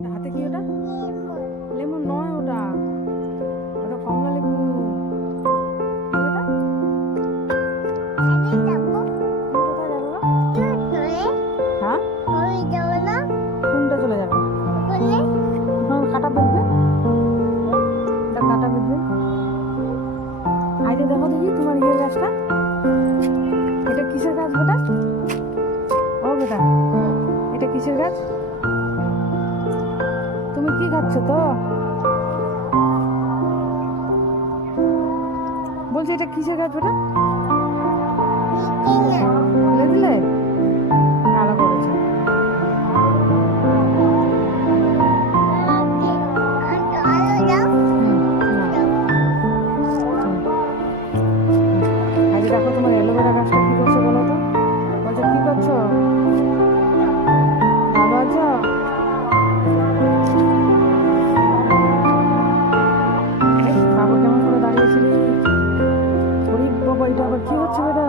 হাতে কি ওটা? লেমন নয় ওটা, ওটা কমলা লেবু। কি ওটা? তুমি কোথায় যাবে গো? হ্যাঁ, কোনটা চলে যাবে? ওখানে কাটা বেঁধবে, এটা কাটা বেঁধবে। আইতে দেখো দেখি তোমার ইয়ে গাছটা, এটা কিসের গাছ বেটা? ও বেটা, এটা কিসের গাছ? তুমি কি খাচ্ছ তো? বলছি এটা কিসের গাছ বেটা? ফেলে দিলে? কালো করেছে। আজকে দেখো তোমার অ্যালোভেরা গাছটা কি করছো বলো তো? বলছো কি করছো? ভালো আছো? বাবু কেমন করে দাঁড়িয়েছিলি? ওরে বাবা, এটা আবার কি হচ্ছে বেটা?